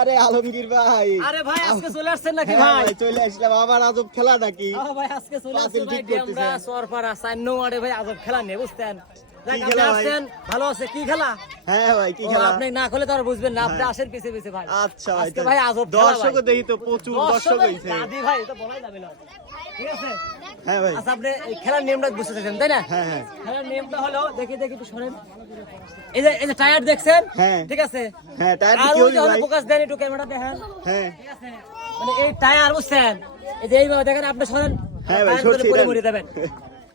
আরে আলমগীর ভাই, আরে ভাই আজকে চলে আসছেন নাকি ভাই? চলে আসলাম। আবার আজব খেলা নাকি? ভাই আজকে চলে আসছে ভাই ডেমরা সরপাড়া সাইনো আরে ভাই আজব খেলা নিয়ে বুঝছেন। ভালো আছে কি খেলা? হ্যাঁ ভাই কি খেলা? আপনি না খেলে তো আর বুঝবেন না, আপনি আসেন পিছে পিছে ভাই। আচ্ছা আজকে ভাই আজব দর্শকও দেখি তো প্রচুর দর্শক হইছে। দাদি ভাই তো বলাই যাবে না, ঠিক আছে? হ্যাঁ ভাই। আচ্ছা আপনি এই খেলার নিয়মটা বুঝতে চাইছেন তাই না? হ্যাঁ হ্যাঁ। খেলার নিয়মটা হলো দেখি একটু সরেন। এই যে টায়ার দেখছেন? হ্যাঁ ঠিক আছে। হ্যাঁ টায়ার আর কি ওই যে ভাই? ফোকাস দেন একটু ক্যামেরা দেখেন। হ্যাঁ ঠিক আছে। মানে এই টায়ার বুঝছেন? এই যে এইভাবে দেখেন আপনি সরেন। হ্যাঁ ভাই সরছি মরে দেবেন।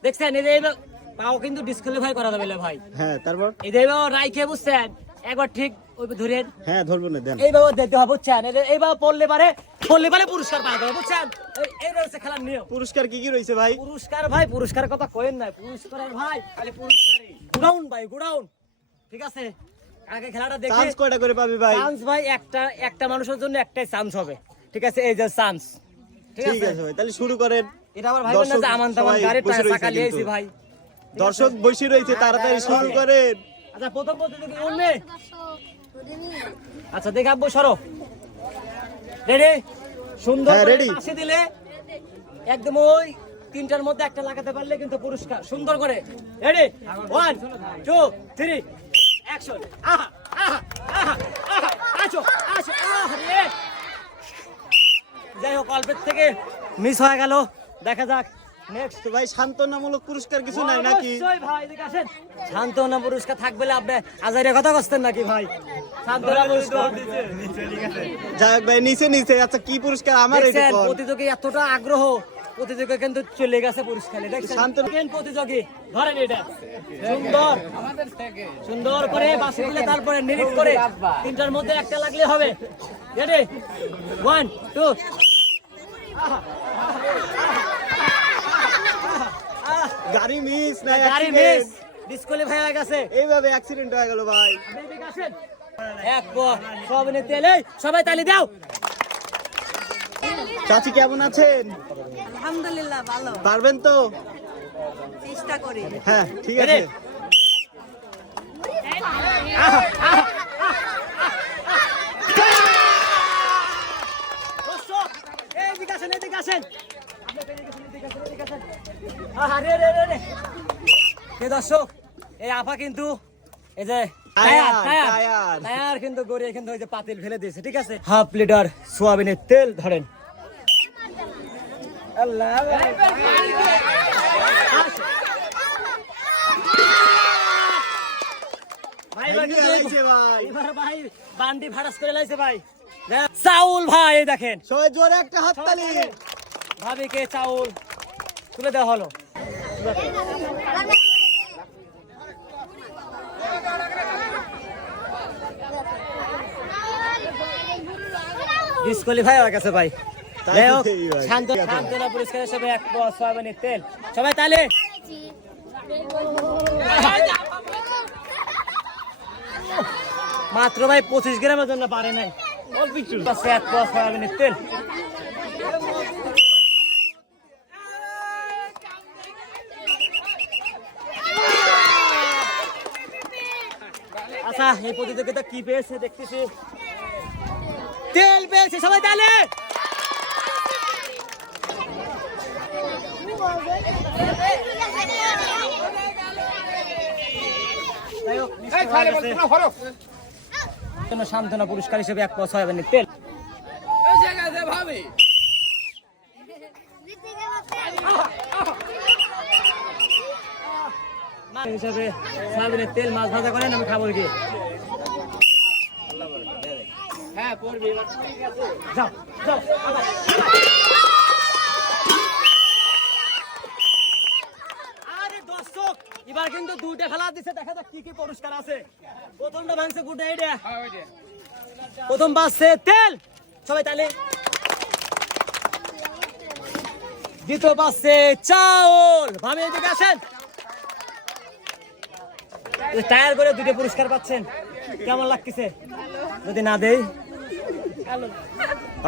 দেখছেন এই যে এইভাবে পাও কিন্তু ডিসকুয়ালিফাই করা যাবে না ভাই। হ্যাঁ তারপর এই যে এইভাবে রাইখে বুঝছেন? একবার ঠিক ওই ধরেন। হ্যাঁ ধরবো না দেন। এইভাবে দেখতে হবে বুঝছেন? এইভাবে পড়লে পারে পুরস্কার পাওয়া যাবে বুঝছেন? এইটা হচ্ছে খেলার নিয়ম। পুরস্কার কি কি রয়েছে ভাই? পুরস্কার ভাই পুরস্কারের কথা কইেন না, পুরস্কারের ভাই খালি পুরস্কারই গুডাউন ভাই গুডাউন, ঠিক আছে? আগে খেলাটা দেখে চান্স কয়টা করে পাবি ভাই? চান্স ভাই একটা মানুষের জন্য একটাই চান্স হবে, ঠিক আছে? এই যে চান্স, ঠিক আছে ভাই তাহলে শুরু করেন। এটা আবার ভাই বলেন না যে আমান তামান গাড়ির টাকা চাকা লিয়েছি ভাই। দর্শক বসে রয়েছে, তাড়াতাড়ি শুরু করেন। আচ্ছা প্রথম প্রতিযোগী উঠবে। আচ্ছা দেখাবো সরো, রেডি? সুন্দর রেডি। পাশে দিলে একদম ওই তিনটার মধ্যে একটা লাগাতে পারলে কিন্তু পুরস্কার। সুন্দর করে রেডি, 1 2 3 অ্যাকশন। আহা আহা আহা আহা আসো আসো আরে যাই হোক অল্পের থেকে মিস হয়ে গেল, দেখা যাক নেক্সট। তো ভাই সান্ত্বনামূলক পুরস্কার কিছু নাই নাকি? অবশ্যই ভাই এদিকে আসেন। সান্ত্বনা পুরস্কার থাকবে না, আপনি আজাইরা কথা করছেন নাকি ভাই? সান্ত্বনা পুরস্কার যাক ভাই নিচে নিচে। আচ্ছা কি পুরস্কার আমার? এটা দেখছেন কোন? প্রতিযোগী এতটা আগ্রহ, প্রতিযোগী কিন্তু চলে গেছে পুরস্কারে। দেখছেন শান্ত- প্রতিযোগী ধরেন এটা সুন্দর সুন্দর করে বাসে দিলে তারপরে নিরিখ করে তিনটার মধ্যে একটা লাগলে হবে। রেডি 1 2 গাড়ি মিস না গাড়ি মিস, ডিসকোয়ালিফাই হয়ে গেছে। এইভাবে অ্যাক্সিডেন্ট হয়ে গেল ভাই। এদিকে আসেন। এক সবনে তেলে সবাই তালি দাও। চাচি কেমন আছেন? আলহামদুলিল্লাহ ভালো, পারবেন তো? চেষ্টা করি। হ্যাঁ ঠিক আছে। দর্শক, এদিকে আসেন, এদিকে আসেন। দর্শক এই আপা কিন্তু এই যে টায়ার কিন্তু গড়িয়ে কিন্তু ওই যে পাতিল ফেলে দিয়েছে, ঠিক আছে? হাফ লিটার সোয়াবিনের তেল ধরেন। আল্লাহ ভাই এবার ভাই বান্ডি ভাড়াস করে লাইছে ভাই। চাউল ভাই এই দেখেন, সবাই জোরে একটা হাততালি। ভাবিকে চাউল তুলে দেওয়া হলো। ডিসকোয়ালিফাই হয়ে গেছে ভাই। যাই হোক সান্ত্বনা পুরস্কার হিসেবে 1 পোয়া সয়াবিনের তেল। সবাই তালে। মাত্র ভাই 25 গ্রামের জন্য পারে নাই, অল্প একটু 1 পোয়া সয়াবিনের তেল। আচ্ছা এই প্রতিযোগিতা কি পেয়েছে দেখতেছি, তেল পেয়েছে। সবাই তালে। সান্ত্বনা পুরস্কার হিসেবে 1 পোয়া সয়াবিনের তেল। হিসাবে সয়াবিনের তেল মাছ ভাজা করেন, আমি খাবো গিয়ে। হ্যাঁ পড়বি, যাও যাও। আরে দর্শক এবার কিন্তু দুইটা খেলা দিছে, দেখা যাক কি কি পুরস্কার আছে। প্রথমটা ভাঙছে গুটা, এইটা প্রথম বাজছে তেল। সবাই তালে। দ্বিতীয় বাজছে চাউল। ভাবে এদিকে আসেন। টায়ার করে দুটো পুরস্কার পাচ্ছেন, কেমন লাগতেছে? যদি না দেই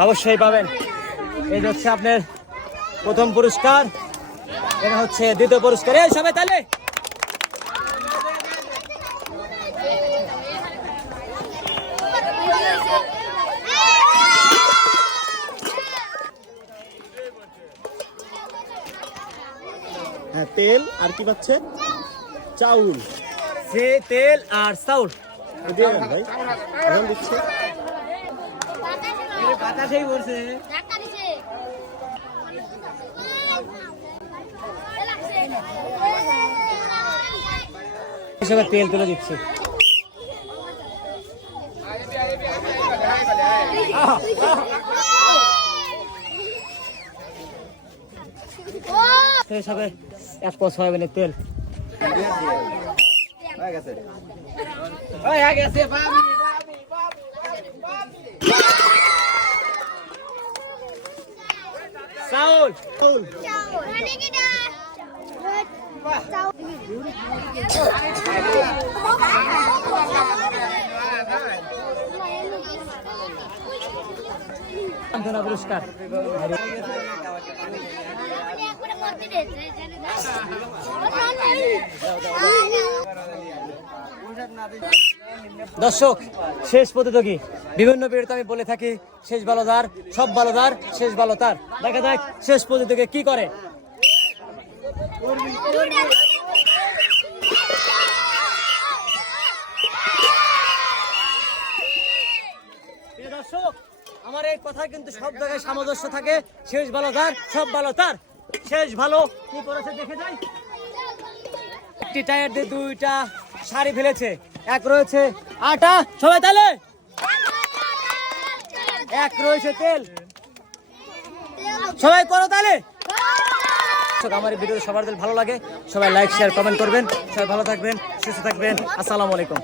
অবশ্যই পাবেন। এই হচ্ছে আপনার প্রথম পুরস্কার, এটা হচ্ছে দ্বিতীয় পুরস্কার। এই সবাই তাহলে হ্যাঁ তেল আর কি পাচ্ছে? চাউল। সে তেল আর চাউল। দিয়ে দেন ভাই, এখন দিচ্ছে। বাতাসেই বলছে। হিসেবে তেল তুলে দিচ্ছে। হিসাবে 1 পদ সয়াবিনের তেল। হয়ে গেছে। চাউল। চাউল। সান্ত্বনা পুরস্কার। দর্শক, শেষ প্রতিযোগী বিভিন্ন ভিডিওতে আমি বলে থাকি শেষ বালোদার সব বালোদার শেষ বালোতার। দেখা যাক শেষ প্রতিযোগী কি করে। প্রিয় দর্শক, আমার এই কথা কিন্তু সব জায়গায় সামঞ্জস্য থাকে। শেষ বালোদার সব বালোতার। শেষ ভালো কি করেছে দেখে যাই। একটি টায়ার দিয়ে 2টা শাড়ি ফেলেছে। এক রয়েছে আটা, সবাই তাহলে এক রয়েছে তেল, সবাই করো তাহলে। আমার এই ভিডিও সবার ভালো লাগে, সবাই লাইক শেয়ার কমেন্ট করবেন। সবাই ভালো থাকবেন, সুস্থ থাকবেন। আসসালামু আলাইকুম।